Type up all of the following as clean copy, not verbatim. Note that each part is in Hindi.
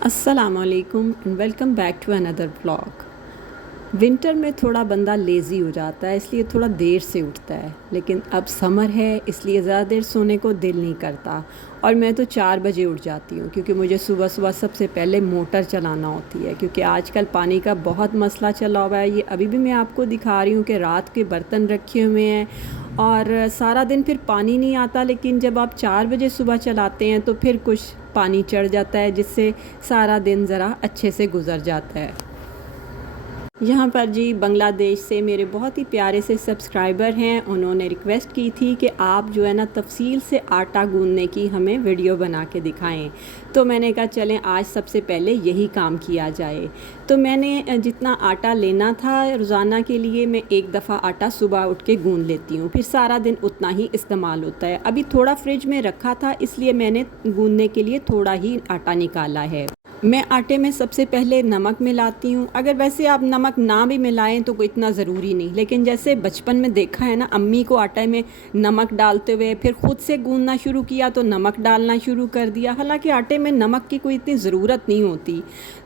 अस्सलामुअलैकुम and welcome back to another vlog. Winter में थोड़ा बंदा लेज़ी हो जाता है, इसलिए थोड़ा देर से उठता है। लेकिन अब समर है, इसलिए ज़्यादा देर सोने को दिल नहीं करता। और मैं तो 4 बजे उठ जाती हूँ, क्योंकि मुझे सुबह सुबह सबसे पहले मोटर चलाना होती है। क्योंकि आजकल पानी का बहुत मसला चला हुआ है। ये अभी भी मैं आपको दिखा रही हूँ कि रात के बर्तन रखे हुए हैं और सारा दिन फिर पानी नहीं आता। लेकिन जब आप 4 बजे सुबह चलाते हैं तो फिर कुछ पानी चढ़ जाता है, जिससे सारा दिन ज़रा अच्छे से गुज़र जाता है। यहाँ पर जी बांग्लादेश से मेरे बहुत ही प्यारे से सब्सक्राइबर हैं। उन्होंने रिक्वेस्ट की थी कि आप जो है ना तफसील से आटा गूंदने की हमें वीडियो बना के दिखाएं। तो मैंने कहा चलें आज सबसे पहले यही काम किया जाए। तो मैंने जितना आटा लेना था रोज़ाना के लिए, मैं एक दफ़ा आटा सुबह उठ के गूंद लेती हूँ, फिर सारा दिन उतना ही इस्तेमाल होता है। अभी थोड़ा फ्रिज में रखा था, इसलिए मैंने गूंदने के लिए थोड़ा ही आटा निकाला है। मैं आटे में सबसे पहले नमक मिलाती हूँ। अगर वैसे आप नमक ना भी मिलाएं तो कोई इतना ज़रूरी नहीं, लेकिन जैसे बचपन में देखा है ना अम्मी को आटे में नमक डालते हुए, फिर ख़ुद से गूंदना शुरू किया तो नमक डालना शुरू कर दिया। हालांकि आटे में नमक की कोई इतनी ज़रूरत नहीं होती,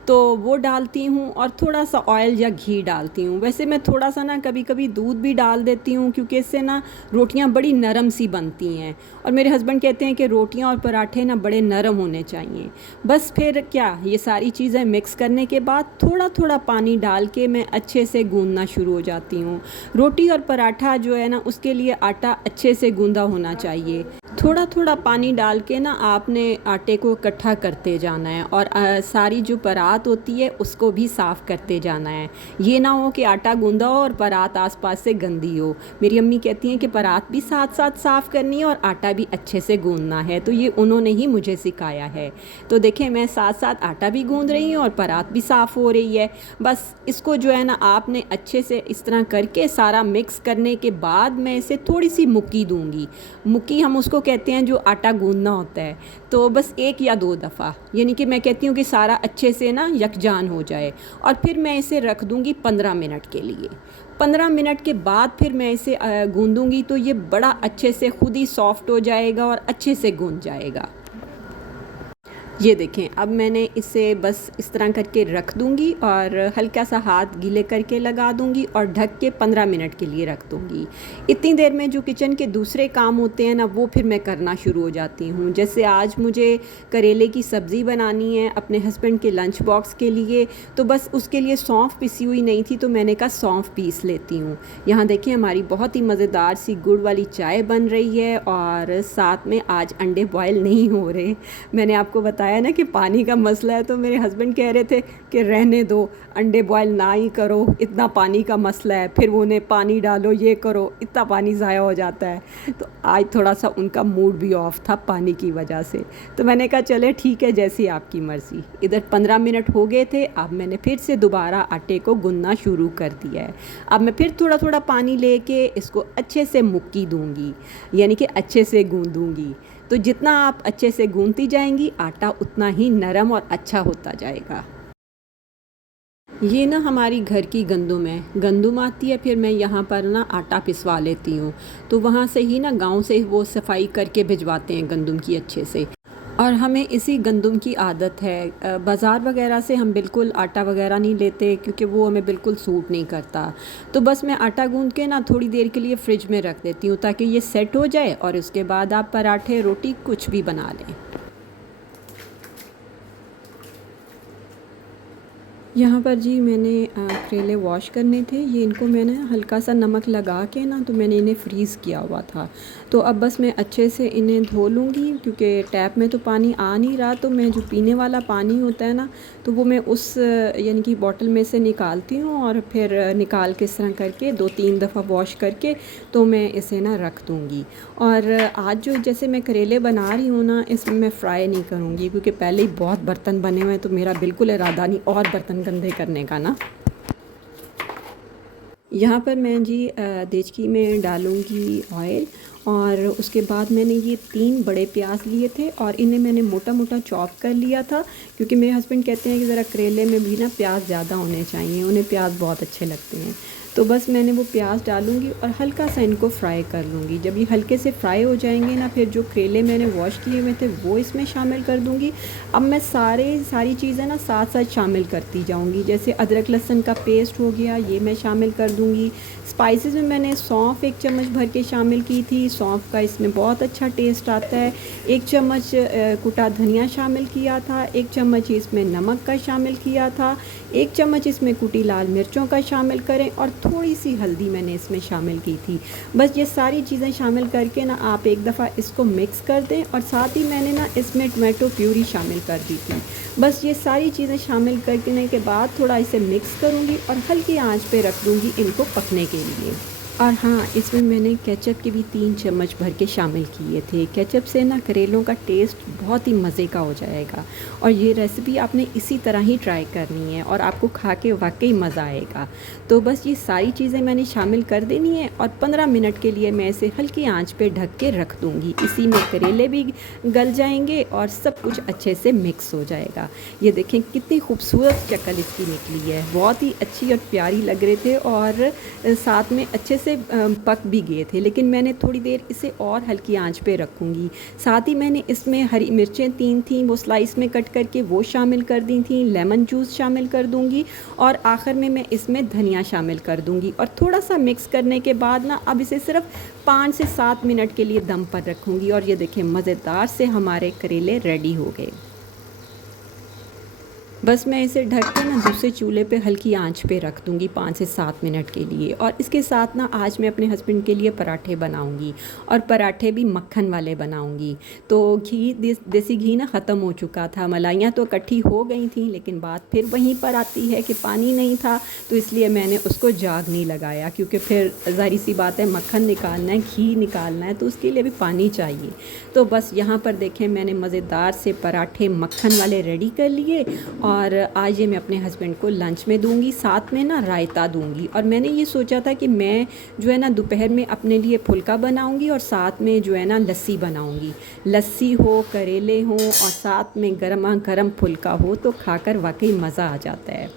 तो वो डालती हूँ और थोड़ा सा ऑयल या घी डालती हूँ। वैसे मैं थोड़ा सा ना कभी कभी दूध भी डाल देती हूँ, क्योंकि इससे ना रोटियाँ बड़ी नरम सी बनती हैं। और मेरे हस्बैंड कहते हैं कि रोटियाँ और पराठे ना बड़े नरम होने चाहिए। बस फिर क्या, ये सारी चीज़ें मिक्स करने के बाद थोड़ा थोड़ा पानी डाल के मैं अच्छे से गूंदना शुरू हो जाती हूँ। रोटी और पराठा जो है ना उसके लिए आटा अच्छे से गूंदा होना चाहिए। थोड़ा थोड़ा पानी डाल के ना आपने आटे को इकट्ठा करते जाना है और सारी जो परात होती है उसको भी साफ़ करते जाना है। ये ना हो कि आटा गूंदा हो और परात आसपास से गंदी हो। मेरी अम्मी कहती हैं कि परात भी साथ साथ साफ़ करनी है और आटा भी अच्छे से गूंदना है, तो ये उन्होंने ही मुझे सिखाया है। तो देखें मैं साथ साथ आटा भी गूंद रही हूँ और परात भी साफ़ हो रही है। बस इसको जो है ना आपने अच्छे से इस तरह करके सारा मिक्स करने के बाद मैं इसे थोड़ी सी मुक्की दूँगी। मुक्की हम उसको कहते हैं जो आटा गूंदना होता है। तो बस 1 या 2 दफ़ा, यानी कि मैं कहती हूँ कि सारा अच्छे से ना यकजान हो जाए। और फिर मैं इसे रख दूँगी 15 मिनट के लिए। 15 मिनट के बाद फिर मैं इसे गूंदूँगी तो ये बड़ा अच्छे से खुद ही सॉफ्ट हो जाएगा और अच्छे से गूंद जाएगा। ये देखें अब मैंने इसे बस इस तरह करके रख दूँगी और हल्का सा हाथ गीले करके लगा दूँगी और ढक के 15 मिनट के लिए रख दूँगी। इतनी देर में जो किचन के दूसरे काम होते हैं ना वो फिर मैं करना शुरू हो जाती हूँ। जैसे आज मुझे करेले की सब्ज़ी बनानी है अपने हस्बैंड के लंच बॉक्स के लिए, तो बस उसके लिए सौंफ पिसी हुई नहीं थी तो मैंने कहा सौंफ पीस लेती हूँ। यहाँ देखिए हमारी बहुत ही मज़ेदार सी गुड़ वाली चाय बन रही है और साथ में आज अंडे बॉयल नहीं हो रहे। मैंने आपको बताया ना कि पानी का मसला है, तो मेरे हस्बैंड कह रहे थे कि रहने दो, अंडे बॉयल ना ही करो, इतना पानी का मसला है, फिर उन्हें पानी डालो, ये करो, इतना पानी ज़ाया हो जाता है। तो आज थोड़ा सा उनका मूड भी ऑफ था पानी की वजह से। तो मैंने कहा चले ठीक है, जैसी आपकी मर्ज़ी। इधर 15 मिनट हो गए थे, अब मैंने फिर से दोबारा आटे को गूंदना शुरू कर दिया है। अब मैं फिर थोड़ा थोड़ा पानी लेके इसको अच्छे से मुक्की दूँगी, यानी कि अच्छे से गूंदूँगी। तो जितना आप अच्छे से गूंथती जाएंगी आटा उतना ही नरम और अच्छा होता जाएगा। ये ना हमारी घर की गंदुम है, गंदुम आती है, फिर मैं यहाँ पर ना आटा पिसवा लेती हूँ। तो वहाँ से ही ना गांव से वो सफाई करके भिजवाते हैं गंदुम की अच्छे से। और हमें इसी गंदुम की आदत है। बाज़ार वगैरह से हम बिल्कुल आटा वगैरह नहीं लेते, क्योंकि वो हमें बिल्कुल सूट नहीं करता। तो बस मैं आटा गूंद के ना थोड़ी देर के लिए फ़्रिज में रख देती हूँ ताकि ये सेट हो जाए और उसके बाद आप पराठे रोटी कुछ भी बना लें। यहाँ पर जी मैंने करेले वॉश करने थे। ये इनको मैंने हल्का सा नमक लगा के ना तो मैंने इन्हें फ्रीज़ किया हुआ था। तो अब बस मैं अच्छे से इन्हें धो लूँगी, क्योंकि टैप में तो पानी आ नहीं रहा। तो मैं जो पीने वाला पानी होता है ना, तो वो मैं उस यानी कि बॉटल में से निकालती हूँ और फिर निकाल के इस तरह करके 2-3 दफ़ा वॉश करके तो मैं इसे ना रख दूँगी। और आज जो जैसे मैं करेले बना रही हूँ ना, इसमें मैं फ्राई नहीं करूँगी, क्योंकि पहले ही बहुत बर्तन बने हुए हैं, तो मेरा बिल्कुल इरादा नहीं और बर्तन गंदे करने का ना। यहाँ पर मैं जी देचकी में डालूँगी ऑयल और उसके बाद मैंने ये 3 बड़े प्याज लिए थे और इन्हें मैंने मोटा मोटा चॉप कर लिया था, क्योंकि मेरे हस्बैंड कहते हैं कि ज़रा करेले में भी ना प्याज ज़्यादा होने चाहिए, उन्हें प्याज बहुत अच्छे लगते हैं। तो बस मैंने वो प्याज डालूँगी और हल्का सा इनको फ्राई कर लूँगी। जब ये हल्के से फ्राई हो जाएंगे ना, फिर जो करेले मैंने वॉश किए हुए थे वो इसमें शामिल कर दूँगी। अब मैं सारी चीज़ें ना साथ साथ शामिल करती जाऊँगी। जैसे अदरक लहसुन का पेस्ट हो गया, ये मैं शामिल कर दूँगी। स्पाइसेस में मैंने सौंफ 1 चम्मच भर के शामिल की थी, सौंफ का इसमें बहुत अच्छा टेस्ट आता है। 1 चम्मच कुटा धनिया शामिल किया था, 1 चम्मच इसमें नमक का शामिल किया था, 1 चम्मच इसमें कुटी लाल मिर्चों का शामिल करें और थोड़ी सी हल्दी मैंने इसमें शामिल की थी। बस ये सारी चीज़ें शामिल करके ना आप एक दफ़ा इसको मिक्स कर दें और साथ ही मैंने ना इसमें टमाटो प्यूरी शामिल कर दी थी। बस ये सारी चीज़ें शामिल करने के बाद थोड़ा इसे मिक्स करूँगी और हल्की आंच पे रख दूँगी इनको पकने के लिए। और हाँ, इसमें मैंने केचप के भी 3 चम्मच भर के शामिल किए थे। केचप से ना करेलों का टेस्ट बहुत ही मज़े का हो जाएगा और ये रेसिपी आपने इसी तरह ही ट्राई करनी है और आपको खा के वाक़ई मज़ा आएगा। तो बस ये सारी चीज़ें मैंने शामिल कर देनी है और 15 मिनट के लिए मैं इसे हल्की आंच पे ढक के रख दूँगी। इसी में करेले भी गल जाएंगे और सब कुछ अच्छे से मिक्स हो जाएगा। ये देखें कितनी खूबसूरत शक्ल इसकी निकली है, बहुत ही अच्छी और प्यारी लग रहे थे और साथ में अच्छे से पक भी गए थे। लेकिन मैंने थोड़ी देर इसे और हल्की आंच पे रखूँगी। साथ ही मैंने इसमें हरी मिर्चें 3 थीं, वो स्लाइस में कट करके वो शामिल कर दी थी, लेमन जूस शामिल कर दूँगी और आखिर में मैं इसमें धनिया शामिल कर दूँगी और थोड़ा सा मिक्स करने के बाद ना अब इसे सिर्फ 5 से 7 मिनट के लिए दम पर रखूँगी और ये देखें मज़ेदार से हमारे करेले रेडी हो गए। बस मैं इसे ढक के ना दूसरे चूल्हे पे हल्की आंच पे रख दूँगी 5 से 7 मिनट के लिए। और इसके साथ ना आज मैं अपने हस्बैंड के लिए पराठे बनाऊँगी और पराठे भी मक्खन वाले बनाऊँगी। तो देसी घी ना ख़त्म हो चुका था, मलाइयाँ तो इकट्ठी हो गई थी लेकिन बात फिर वहीं पर आती है कि पानी नहीं था, तो इसलिए मैंने उसको जाग नहीं लगाया क्योंकि फिर ज़ाहिर सी बात है मक्खन निकालना है, घी निकालना है, तो उसके लिए भी पानी चाहिए। तो बस यहाँ पर देखें मैंने मज़ेदार से पराठे मक्खन वाले रेडी कर लिए और आज ये मैं अपने हस्बैंड को लंच में दूंगी, साथ में ना रायता दूंगी। और मैंने ये सोचा था कि मैं जो है ना दोपहर में अपने लिए फुल्का बनाऊंगी और साथ में जो है ना लस्सी बनाऊंगी। लस्सी हो, करेले हो और साथ में गर्मा गर्म फुल्का हो तो खाकर वाकई मज़ा आ जाता है।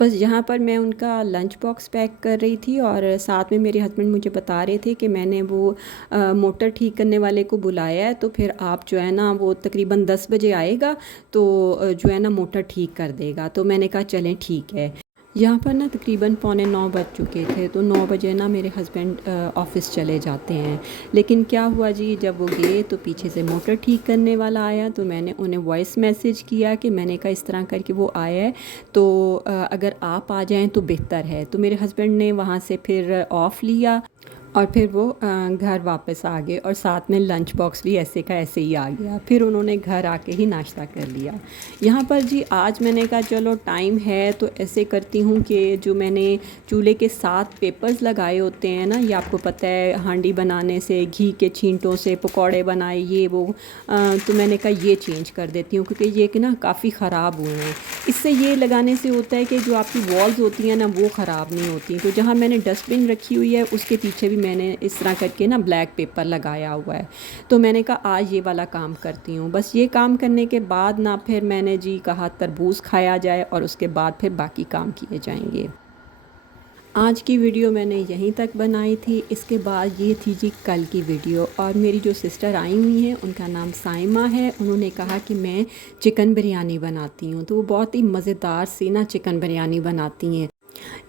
बस यहाँ पर मैं उनका लंच बॉक्स पैक कर रही थी और साथ में मेरे हस्बैंड मुझे बता रहे थे कि मैंने वो मोटर ठीक करने वाले को बुलाया है, तो फिर आप जो है ना वो तकरीबन 10 बजे आएगा तो जो है ना मोटर ठीक कर देगा। तो मैंने कहा चलें ठीक है। यहाँ पर ना तकरीबन पौने 9 बज चुके थे, तो 9 बजे ना मेरे हस्बैंड ऑफ़िस चले जाते हैं। लेकिन क्या हुआ जी, जब वो गए तो पीछे से मोटर ठीक करने वाला आया, तो मैंने उन्हें वॉइस मैसेज किया कि मैंने कहा इस तरह करके वो आया है, तो अगर आप आ जाएं तो बेहतर है। तो मेरे हस्बैंड ने वहाँ से फिर ऑफ़ लिया और फिर वो घर वापस आ गए और साथ में लंच बॉक्स भी ऐसे का ऐसे ही आ गया। फिर उन्होंने घर आके ही नाश्ता कर लिया। यहाँ पर जी आज मैंने कहा चलो टाइम है तो ऐसे करती हूँ कि जो मैंने चूल्हे के 7 पेपर्स लगाए होते हैं ना, ये आपको पता है हांडी बनाने से, घी के छींटों से पकौड़े बनाए ये वो, तो मैंने कहा ये चेंज कर देती हूँ क्योंकि ये कि ना काफ़ी ख़राब हुए हैं। इससे ये लगाने से होता है कि जो आपकी वॉल्स होती हैं ना वो ख़राब नहीं होती। तो जहाँ मैंने डस्टबिन रखी हुई है उसके पीछे भी मैंने इस तरह करके ना ब्लैक पेपर लगाया हुआ है। तो मैंने कहा आज ये वाला काम करती हूँ। बस ये काम करने के बाद ना फिर मैंने जी कहा तरबूज खाया जाए और उसके बाद फिर बाकी काम किए जाएंगे। आज की वीडियो मैंने यहीं तक बनाई थी। इसके बाद ये थी जी कल की वीडियो, और मेरी जो सिस्टर आई हुई हैं उनका नाम साइमा है। उन्होंने कहा कि मैं चिकन बिरयानी बनाती हूँ, तो वो बहुत ही मज़ेदार सी ना चिकन बिरयानी बनाती हैं।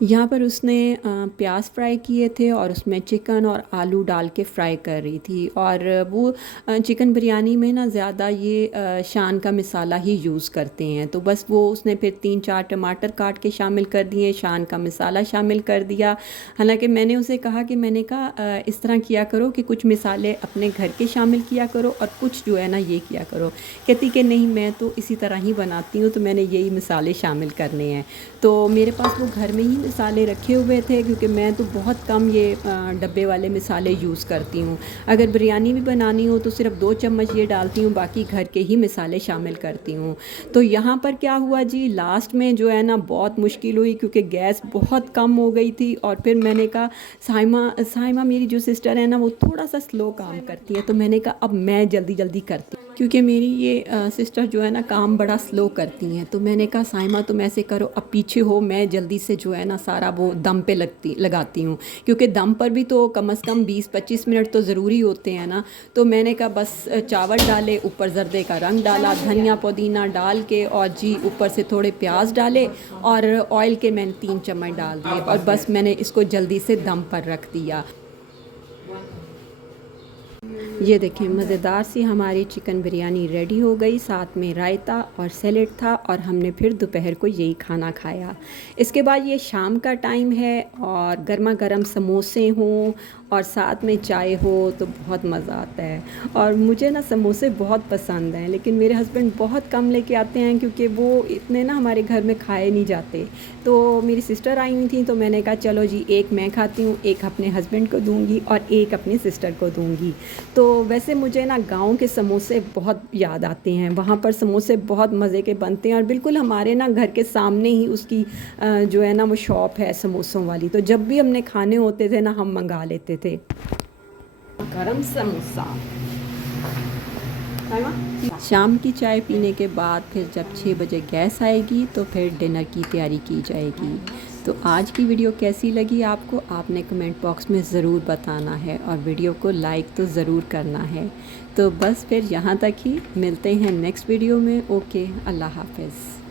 यहाँ पर उसने प्याज फ्राई किए थे और उसमें चिकन और आलू डाल के फ्राई कर रही थी। और वो चिकन बिरयानी में ना ज़्यादा ये शान का मसाला ही यूज़ करते हैं, तो बस वो उसने फिर 3-4 टमाटर काट के शामिल कर दिए, शान का मसाला शामिल कर दिया। हालांकि मैंने उसे कहा कि मैंने कहा इस तरह किया करो कि कुछ मसाले अपने घर के शामिल किया करो और कुछ जो है ना ये किया करो। कहती कि नहीं मैं तो इसी तरह ही बनाती हूँ, तो मैंने यही मसाले शामिल करने हैं। तो मेरे पास वो घर में ही मसाले रखे हुए थे क्योंकि मैं तो बहुत कम ये डब्बे वाले मसाले यूज़ करती हूँ। अगर बिरयानी भी बनानी हो तो सिर्फ 2 चम्मच ये डालती हूँ, बाकी घर के ही मसाले शामिल करती हूँ। तो यहाँ पर क्या हुआ जी, लास्ट में जो है ना बहुत मुश्किल हुई क्योंकि गैस बहुत कम हो गई थी। और फिर मैंने कहा साइमा मेरी जो सिस्टर है ना वो थोड़ा सा स्लो काम करती है, तो मैंने कहा अब मैं जल्दी जल्दी करती हूँ। क्योंकि मेरी ये सिस्टर जो है ना काम बड़ा स्लो करती हैं, तो मैंने कहा साइमा तुम ऐसे करो, अब पीछे हो, मैं जल्दी से जो है ना सारा वो दम पे लगाती हूँ, क्योंकि दम पर भी तो कम से कम 20-25 मिनट तो ज़रूरी होते हैं ना। तो मैंने कहा बस चावल डाले, ऊपर जर्दे का रंग डाला, धनिया पुदीना डाल के, और जी ऊपर से थोड़े प्याज डाले, और ऑयल के मैंने 3 चम्मच डाल दिए, और बस मैंने इसको जल्दी से दम पर रख दिया। ये देखें मज़ेदार सी हमारी चिकन बिरयानी रेडी हो गई, साथ में रायता और सैलेड था, और हमने फिर दोपहर को यही खाना खाया। इसके बाद ये शाम का टाइम है और गर्मा गर्म समोसे हों और साथ में चाय हो तो बहुत मज़ा आता है। और मुझे ना समोसे बहुत पसंद हैं, लेकिन मेरे हस्बैंड बहुत कम लेके आते हैं, क्योंकि वो इतने ना हमारे घर में खाए नहीं जाते। तो मेरी सिस्टर आई हुई थी, तो मैंने कहा चलो जी एक मैं खाती हूँ, एक अपने हस्बैंड को दूँगी और एक अपनी सिस्टर को दूँगी। तो वैसे मुझे ना गाँव के समोसे बहुत याद आते हैं, वहाँ पर समोसे बहुत मज़े के बनते हैं, और बिल्कुल हमारे ना घर के सामने ही उसकी जो है ना वो शॉप है समोसों वाली। तो जब भी हमने खाने होते थे ना हम मंगा लेते थे। गरम समोसा। शाम की चाय पीने के बाद फिर जब 6 बजे गैस आएगी तो फिर डिनर की तैयारी की जाएगी। तो आज की वीडियो कैसी लगी आपको, आपने कमेंट बॉक्स में ज़रूर बताना है, और वीडियो को लाइक तो ज़रूर करना है। तो बस फिर यहाँ तक ही, मिलते हैं नेक्स्ट वीडियो में। ओके, अल्लाह हाफ़िज़।